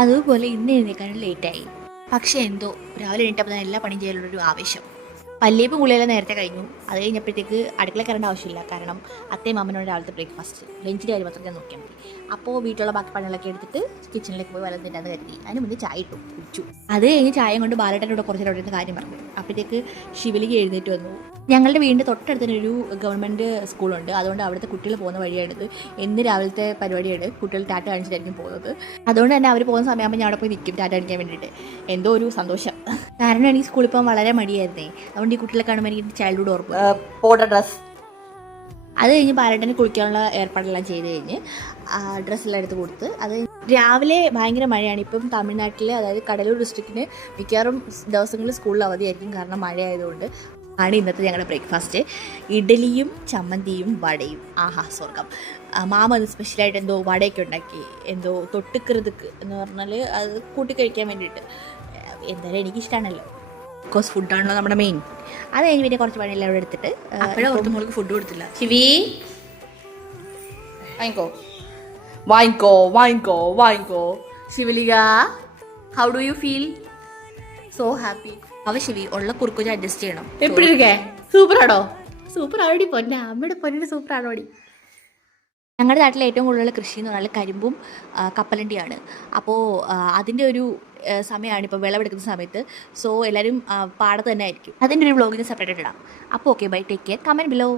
അതുപോലെ ഇന്ന് എഴുന്നേൽക്കാനും ലേറ്റായി. പക്ഷേ എന്തോ രാവിലെ എണീറ്റപ്പോൾ തന്നെ എല്ലാ പണിയും ചെയ്യാനുള്ളൊരു ആവേശം. പല്ലിയപ്പും കുളിയെല്ലാം നേരത്തെ കഴിഞ്ഞു. അത് കഴിഞ്ഞപ്പോഴത്തേക്ക് അടുക്കള കയറേണ്ട ആവശ്യമില്ല. കാരണം അത്തയും മാമനോട് രാവിലത്തെ ബ്രേക്ക്ഫാസ്റ്റ് ലഞ്ചിൻ്റെ കാര്യം മാത്രം ഞാൻ നോക്കിയാൽ മതി. അപ്പോൾ വീട്ടിലുള്ള ബാക്കി പണികളൊക്കെ എടുത്തിട്ട് കിച്ചണിലേക്ക് പോയി വല്ലതും തിന്നാന്ന് കരുതി. അതിന് മുന്നേ ചായ ഇട്ടു കുടിച്ചു. അത് കഴിഞ്ഞ് ചായ കൊണ്ട് ബാലേട്ടനോട് കുറച്ച് നേരം ഇരുന്ന് കാര്യം പറഞ്ഞു. അപ്പോഴത്തേക്ക് ശിവലിക്ക് എഴുന്നേറ്റ് വന്നു. ഞങ്ങളുടെ വീടിൻ്റെ തൊട്ടടുത്ത് തന്നെ ഒരു ഗവൺമെൻറ് സ്കൂളുണ്ട്. അതുകൊണ്ട് അവിടുത്തെ കുട്ടികൾ പോകുന്ന വഴിയാണിത്. എന്ന് രാവിലത്തെ പരിപാടിയാണ്. കുട്ടികൾ ടാറ്റ കാണിച്ചിട്ടായിരിക്കും പോകുന്നത്. അതുകൊണ്ട് തന്നെ അവർ പോകുന്ന സമയമാകുമ്പോൾ ഞാൻ അവിടെ പോയി നിൽക്കും ടാറ്റ കാണിക്കാൻ വേണ്ടിയിട്ട്. എന്തോ ഒരു സന്തോഷം. കാരണം എനിക്ക് സ്കൂളിൽ പോകാൻ വളരെ മടിയായിരുന്നേ. അതുകൊണ്ട് ഈ കുട്ടികളെ കാണുമ്പോൾ എനിക്ക് ചൈൽഡ്ഹുഡ് ഓർമ്മ. പോട്ട ഡ്രസ് അത് കഴിഞ്ഞ് ബാലേട്ടന് കുളിക്കാനുള്ള ഏർപ്പാടെല്ലാം ചെയ്ത് കഴിഞ്ഞ് ഡ്രസ്സെല്ലാം എടുത്ത് കൊടുത്ത് അത് രാവിലെ ഭയങ്കര മഴയാണ്. ഇപ്പം തമിഴ്നാട്ടിൽ, അതായത് കടലൂർ ഡിസ്ട്രിക്റ്റിന് മിക്കവാറും ദിവസങ്ങളിൽ സ്കൂളിൽ അവധിയായിരിക്കും. കാരണം മഴയായതുകൊണ്ട് ആണ് ഇന്നത്തെ ഞങ്ങളുടെ ബ്രേക്ക്ഫാസ്റ്റ്. ഇഡലിയും ചമ്മന്തിയും വടയും. ആഹാ സ്വർഗം. മാമ അത് സ്പെഷ്യലായിട്ട് എന്തോ വടയൊക്കെ ഉണ്ടാക്കി. എന്തോ തൊട്ടുകൃതുക്ക് എന്ന് പറഞ്ഞാൽ അത് കൂട്ടി കഴിക്കാൻ വേണ്ടിയിട്ട്. എന്തായാലും എനിക്കിഷ്ടമാണല്ലോ. ബിക്കോസ് ഫുഡാണല്ലോ നമ്മുടെ മെയിൻ. അത് കഴിഞ്ഞ് പിന്നെ കുറച്ച് പണിയെല്ലാം അവിടെ എടുത്തിട്ട് അപ്പോഴും ഓർത്ത് മോൾക്ക് ഫുഡ് കൊടുത്തില്ല. ശിവി വാങ്ങിക്കോ വാങ്ങിക്കോ വാങ്ങിക്കോ വാങ്ങിക്കോ. Shivalika, how do you feel? So happy. അവ ശിവി ഉള്ള കുറുക്കുജ അഡ്ജസ്റ്റ് ചെയ്യണം. എപ്പിടി ഇരിക്കേ? സൂപ്പറാണോ? സൂപ്പർ ആവടി പൊന്നെ, അമ്മയുടെ പൊന്നിന് സൂപ്പർ ആണോടി. ഞങ്ങളുടെ നാട്ടിൽ ഏറ്റവും കൂടുതൽ കൃഷി എന്ന് പറഞ്ഞാൽ കരിമ്പും കപ്പലണ്ടിയാണ്. അപ്പോൾ അതിൻ്റെ ഒരു സമയമാണ് ഇപ്പോൾ വിളവെടുക്കുന്ന സമയത്ത്. സോ എല്ലാവരും പാടത്ത് തന്നെ ആയിരിക്കും. അതിൻ്റെ ഒരു വ്ളോഗിന് സെപ്പറേറ്റ് ഇടാം. അപ്പോൾ okay, bye, take care, comment below.